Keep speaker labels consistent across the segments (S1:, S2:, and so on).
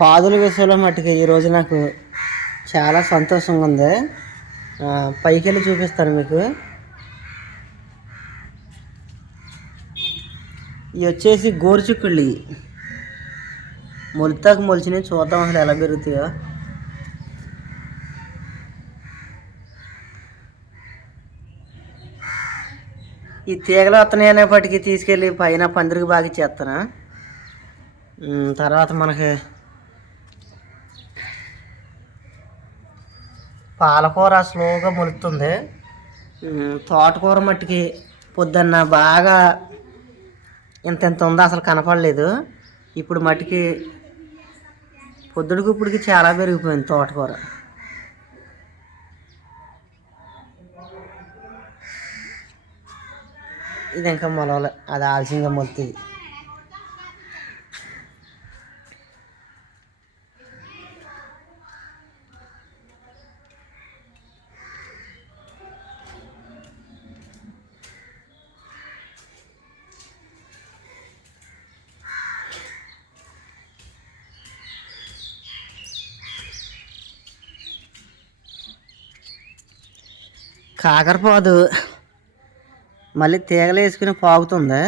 S1: పాదుల విషయంలో మట్టుకు ఈరోజు నాకు చాలా సంతోషంగా ఉంది. పైకి వెళ్ళి చూపిస్తాను మీకు. ఇవి వచ్చేసి గోరుచిక్కుళ్ళు ఇవి. మొలితాకు మొలిచినవి చూద్దాం అసలు ఎలా పెరుగుతాయో. ఈ తీగలు వస్తున్నాయి అనేప్పటికీ తీసుకెళ్ళి పైన పందిరికి బాగా చేస్తాను తర్వాత మనకి పాలకూర స్లోగా మొలుతుంది. తోటకూర మట్టికి పొద్దున్న బాగా ఇంత ఇంత ఉందో అసలు కనపడలేదు. ఇప్పుడు మట్టికి పొద్దుడికి ఇప్పటికి చాలా పెరిగిపోయింది తోటకూర. ఇది ఇంకా మొలవలే అది ఆలస్యంగా మొలుతుంది. కాకరపోదు మళ్ళీ తీగలు వేసుకుని పాగుతుంది.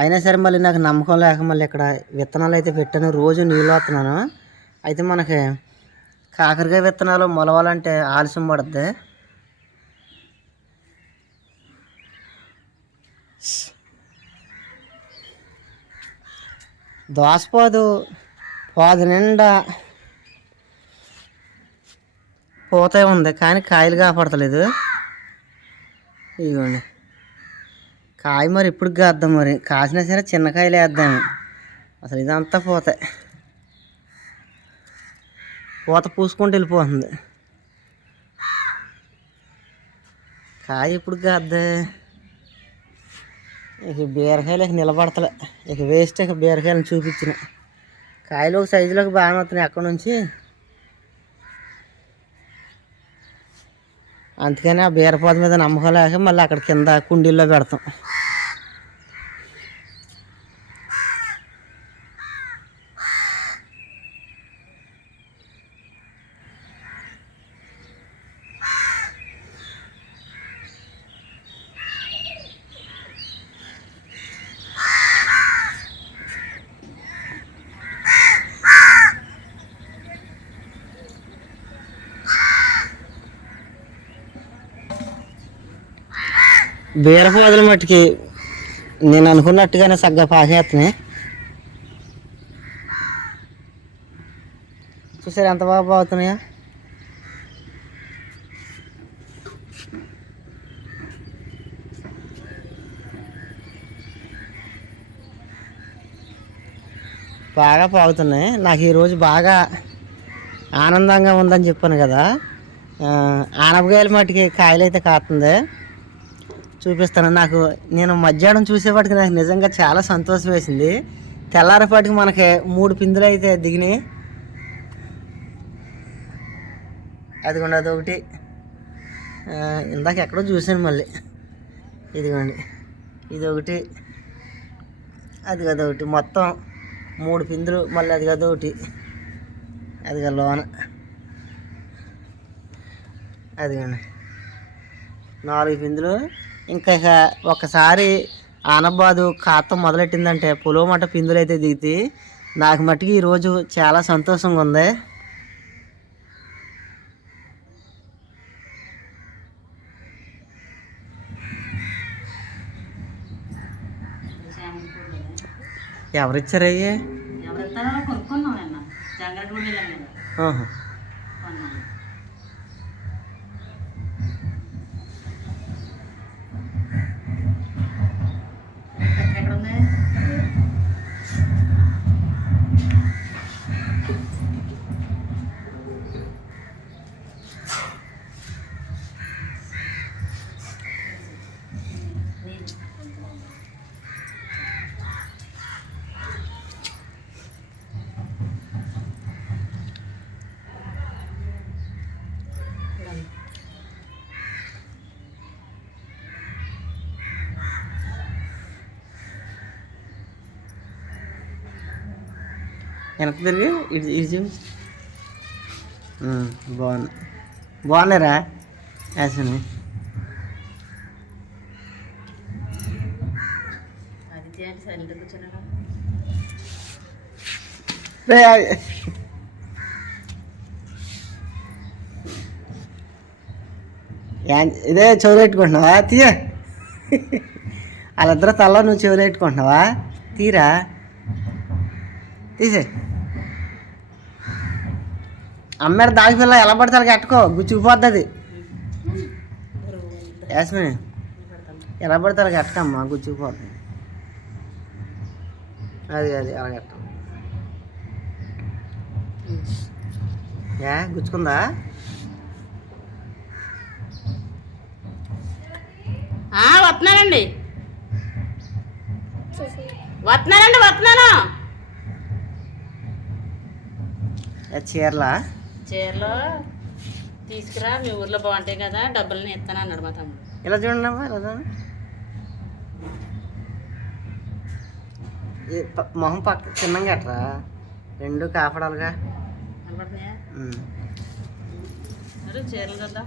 S1: అయినా సరే మళ్ళీ నాకు నమ్మకం లేక మళ్ళీ ఇక్కడ విత్తనాలు అయితే పెట్టాను. రోజు నీళ్ళు వస్తున్నాను. అయితే మనకి కాకరకాయ విత్తనాలు మొలవాలంటే ఆలస్యం పడుద్ది. దోసపోదు పోదు నిండా పూతే ఉంది కానీ కాయలు కాపాడతలేదు. ఇదిగోండి కాయ మరి ఇప్పుడు కాద్దాం మరి. కాసినా సరే చిన్న కాయలు వేద్దాం. అసలు ఇదంతా పూత. పూత పూసుకుంటూ వెళ్ళిపోతుంది. కాయ ఇప్పుడు కాద్దా? ఇక బీరకాయలు ఇక నిలబడతలే. ఇక వేస్ట్ ఇక బీరకాయలను చూపించిన. కాయలు ఒక సైజులోకి బాగా వస్తున్నాయి అక్కడ నుంచి. అందుకని ఆ బీరపాద మీద నమ్మకం లేక మళ్ళీ అక్కడ కింద కుండీల్లో పెడతాం. బీరపోదల మట్టుకి నేను అనుకున్నట్టుగానే సగ్గా పాకేస్తున్నాయి చూసారు ఎంత బాగా పాగుతున్నాయో? బాగా పాగుతున్నాయి. నాకు ఈరోజు బాగా ఆనందంగా ఉందని చెప్పాను కదా. ఆనపకాయలు ఆనపకాయల మట్టుకి కాయలు అయితే కాస్తుంది చూపిస్తాను. నాకు నేను మధ్యాహ్నం చూసేవాటికి నాకు నిజంగా చాలా సంతోషం వేసింది. తెల్లారిపాటికి మనకి మూడు పిందులు అయితే దిగినాయి. అదిగోండి అదొకటి. ఒకటి ఇందాక ఎక్కడో చూశాను మళ్ళీ. ఇదిగోండి ఇదొకటి. అది అదొకటి. మొత్తం మూడు పిందులు మళ్ళీ అది అదొకటి. అదిగా లోన. అదిగోండి. నాలుగు పిందులు ఇంకా ఒకసారి ఆనబాదు కాతం మొదలెట్టిందంటే పొలం మట్ట పిందులు అయితే దిగుతాయి నాకు మట్టుకి ఈరోజు చాలా సంతోషంగా ఉంది. ఎవరిచ్చారయ్యే? వెనక్కి తిరిగి ఇటు ఇటు చూపించు బాగుంది. బాగున్నారా యాసని? ఇదే చెవులు పెట్టుకుంటున్నావా? తీయ. వాళ్ళిద్దరు తల్ల నువ్వు చెవులు పెట్టుకుంటున్నావా? తీరా. తీసే అమ్మాయి దాగిపిల్ల ఎలా పడితే అలా కట్టుకో గుచ్చుకుపోద్ది అది. యాస్మిని ఎలా పడితే అలా కట్టకమ్మా గుచ్చుకుపోద్ది అది అది అలా కట్టం ఏ గుచ్చుకుందా?
S2: వస్తున్నానండి వస్తున్నానండి వస్తున్నాను.
S1: చీరలా?
S2: చీరలో తీసుకురా మీ ఊర్లో బాగుంటాయి కదా డబ్బులు నేను ఇస్తాను అన్నాడు మా తమ్ముడు.
S1: ఇలా చూడండి అమ్మా ఇలా చూడండి. మొహం పక్క చిన్నంగా అట్రా రెండు కాపాడాలిగా.
S2: కనపడుతున్నాయా చీరలు కదా.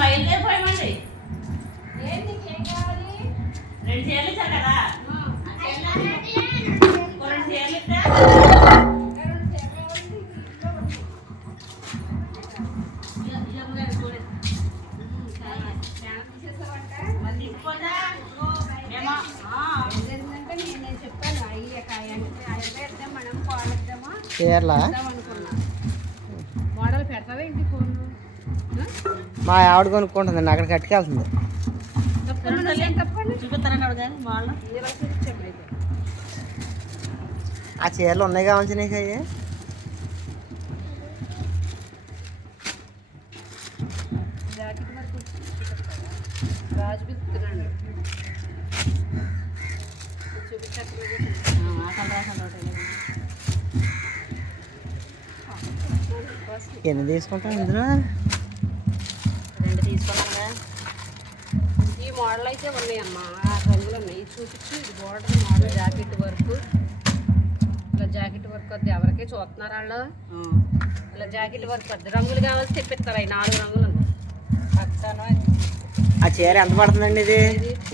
S2: బయలుదేరిపోయామండి రెండు చీరలు ఇచ్చారు కదా. చీరలు
S1: మా ఆవిడ కొనుక్కుంటుంది అక్కడ కట్టుకెళ్తుంది
S3: తప్పండి
S2: చూపిస్తారన్నాడు కానీ వాళ్ళు
S1: ఆ చీరలు ఉన్నాయి కావచ్చు నీకు అయ్యే? ఎన్ని తీసుకుంటాం ఇందులో?
S2: రెండు తీసుకున్నాగా
S3: మోడల్ అయితే ఉన్నాయమ్మా. ఆ రంగులు ఉన్నాయి. చూపించి ఇది బోర్డర్ మోడల్ జాకెట్ వర్క్ ఇలా జాకెట్ వర్క్ వద్ద ఎవరికే చూస్తున్నారు వాళ్ళు? ఇలా జాకెట్ వర్క్ వద్ద రంగులు కావాల్సి తెప్పిస్తారు అవి నాలుగు రంగులు
S1: ఆ చీర ఎంత పడుతుందండి ఇది?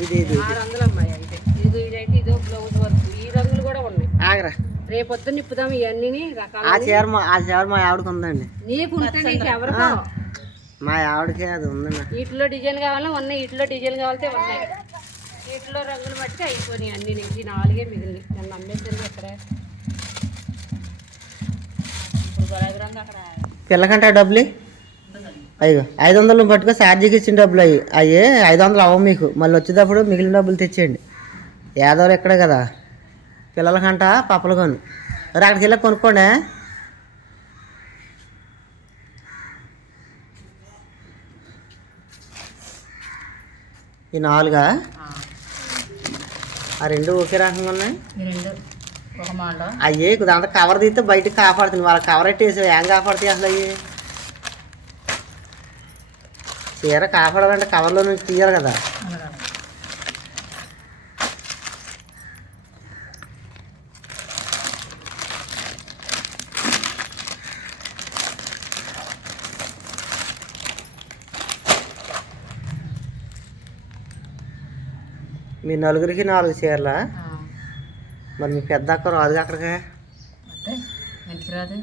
S1: ఇది? ఇది
S3: ఆరు వందలు అమ్మాయి అయితే ఇది ఇదైతే ఇదో బ్లౌజ్ వర్క్ ఈ రంగులు కూడా ఉన్నాయి.
S1: ఆగరా.
S3: రేపొద్దు నిప్పుదాం ఇవన్నీ
S1: ఆ
S3: రకాలు
S1: చీర మా ఆ చీర మా ఆవిడకి ఉందండి
S3: నీకు ఉంటే నీకు ఎవరికో
S1: మా ఆవిడకి అది ఉందండి
S3: వీటిలో డిజైన్ కావాలా? ఉన్నాయి వీటిలో డిజైన్ కావాలంటే ఉన్నాయి. వీటిలో రంగులు బట్టి అయిపోయినాయి అన్ని. నీకు ఈ నాలుగే మిగిలినాయి. నన్ను అమ్మేసింది
S2: ఇప్పుడు రంగు అక్కడ.
S1: పిల్లకంటే డబ్బులు? అయ్యో ఐదు వందలు పట్టుకో ఛార్జీకి ఇచ్చిన డబ్బులు అయ్యి. అయ్యి ఐదు వందలు అవ్వ మీకు. మళ్ళీ వచ్చేటప్పుడు మిగిలిన డబ్బులు తెచ్చేయండి. యాదవులు ఎక్కడే కదా? పిల్లలకంట పప్పలు కొను. అక్కడికి వెళ్ళి కొనుక్కోండి. ఈ నాలుగా? ఆ. రెండు ఒకే రకంగా ఉన్నాయి? అయ్యే దాంతో కవర్ తీస్తే బయటకు కాపాడుతుంది. వాళ్ళ కవర్ ఎట్టేసి ఏం కాపాడుతాయి అసలు అయ్యి? చీర కాపాడాలంటే కవర్లో నుంచి తీయాలి కదా. మీ నలుగురికి నాలుగు చీరలా? మరి మీ పెద్ద అక్క రాదుగా అక్కడికి?
S2: రాదు.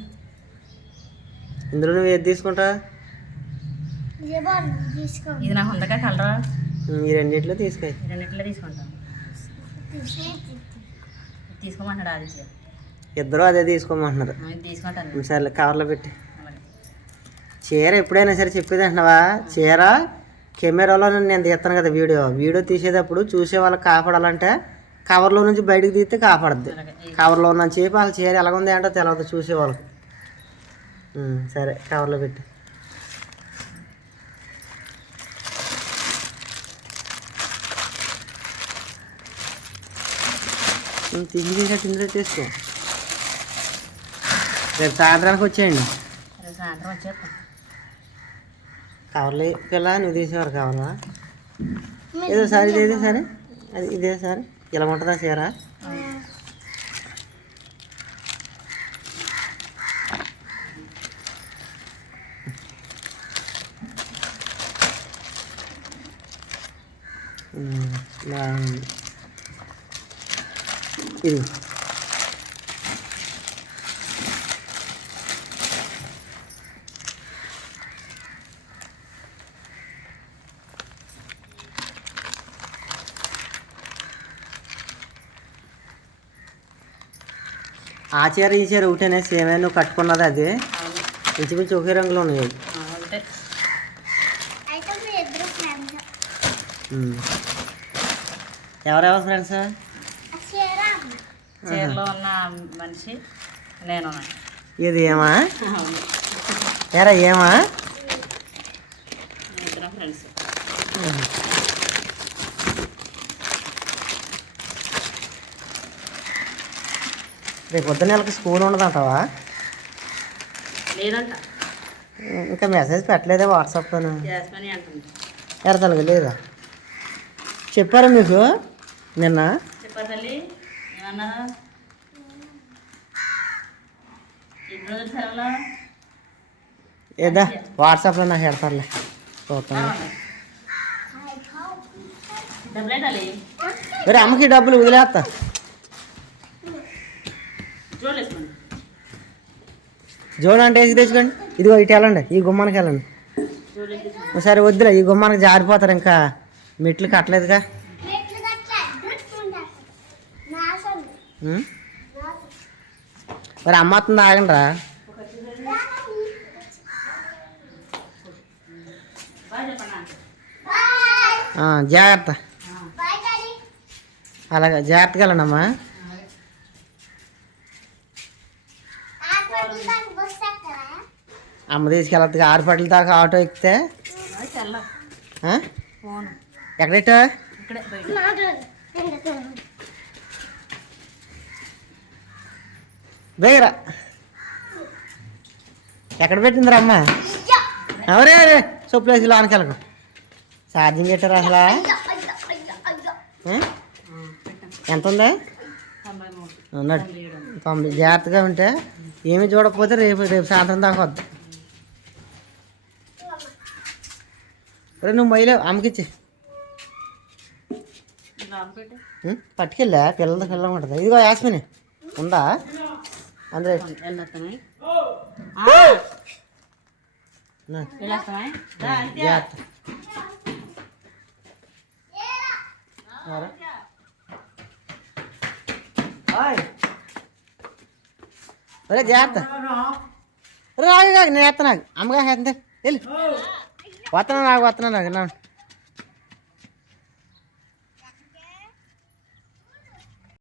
S1: ఇందులో నువ్వు ఏది తీసుకుంటా?
S2: ఇది నాకు ఉందగా కలరా?
S1: ఈ రెండిట్లో తీసుకో
S2: ఈ రెండిట్లో తీసుకుంటాను తీసుకోమంటాడు
S1: ఇద్దరు అదే తీసుకోమంటున్నారు. సర్లే కవర్లో పెట్టి. చీర ఎప్పుడైనా సరే చెప్పేది అంటున్నావా? చీర కెమెరాలో నేను తీస్తాను కదా వీడియో. వీడియో తీసేటప్పుడు చూసే వాళ్ళకి కాపాడాలంటే కవర్లో నుంచి బయటకు తీస్తే కాపాడుద్ది. కవర్లో ఉన్న చేప వాళ్ళ చీర ఎలాగుంది అంటే తెలియదు చూసేవాళ్ళకి సరే కవర్లో పెట్టి. తీసేటట్టు ఇందులో తీసుకో రేపు సాయంత్రానికి వచ్చేయండి.
S2: రేపు సాయంత్రం వచ్చేస్తాం.
S1: కవర్లు పిల్ల నువ్వు తీసేవారు కావాలా ఏదో సార్ ఇది ఏదో సరే అది ఇదే సార్ ఇలా ఉంటుందా చీర ఉమ్, ఇలా ఉంది. ఇది ఆ చీర ఈ చీర ఒకటేనే సేమే నువ్వు కట్టుకున్నది అది. ఇంచుమించు ఒకే రంగులో ఉన్నాయి. ఎవరెవరు ఫ్రెండ్స్
S2: చీరలో ఉన్న మనిషి నేను
S1: ఇది ఏమా? ఎరా ఏమా?
S2: ఇద్దరం ఫ్రెండ్స్
S1: రేపు పొద్దున్న నెలకి స్కూల్ ఉండదంటావా?
S2: లేదంట.
S1: ఇంకా మెసేజ్ పెట్టలేదే వాట్సాప్లోను
S2: అంటుంది.
S1: ఎడతాను లేదా? చెప్పారా మీకు? నిన్న? ఏదా? వాట్సాప్లో నాకు పెడతారులే చూస్తాను మరి అమ్మకి డబ్బులు వదిలేస్తా జోన్ అంటే వేసి తెచ్చుకోండి? ఇదిగో ఇటు వెళ్ళండి ఈ గుమ్మానికి వెళ్ళండి.
S2: చూడలేదు
S1: సరే వద్దులే ఈ గుమ్మానికి జారిపోతారు ఇంకా. మెట్లు కట్టలేదుగా? మరి అమ్మ వస్తుంది ఆగండి రా జాగ్రత్త. అలాగే జాగ్రత్తగా వెళ్ళండి అమ్మా అమ్మ తీసుకెళ్ళద్దు ఆరుపట్ల దాకా ఆటో ఎక్కితే? ఎక్కడెట్టా? బేగరా ఎక్కడ పెట్టిందిరా అమ్మ? అవరే సొప్పులేసి లోనికి వెళ్ళకు. ఛార్జింగ్ పెట్టారా అసలు? ఎంత ఉందా? ఉన్నాడు
S2: తొంభై.
S1: జాగ్రత్తగా ఉంటే ఏమి చూడకపోతే రేపు రేపు సాయంత్రం దాకా వద్దు. రే నువ్వు మైలేవు అమ్మకిచ్చి? పట్టుకెళ్ళా పిల్లలతో పిల్ల ఉంటుంది. ఇదిగో యాస్మిని. ఉందా?
S2: వెళ్ళొస్తామని
S1: జాగ్రత్త. రాగు నేను ఎత్తా నాకు. అమ్మగా ఎత్తా వెళ్ళి. వస్తున్నా నాకు వస్తున్నా నాకు నా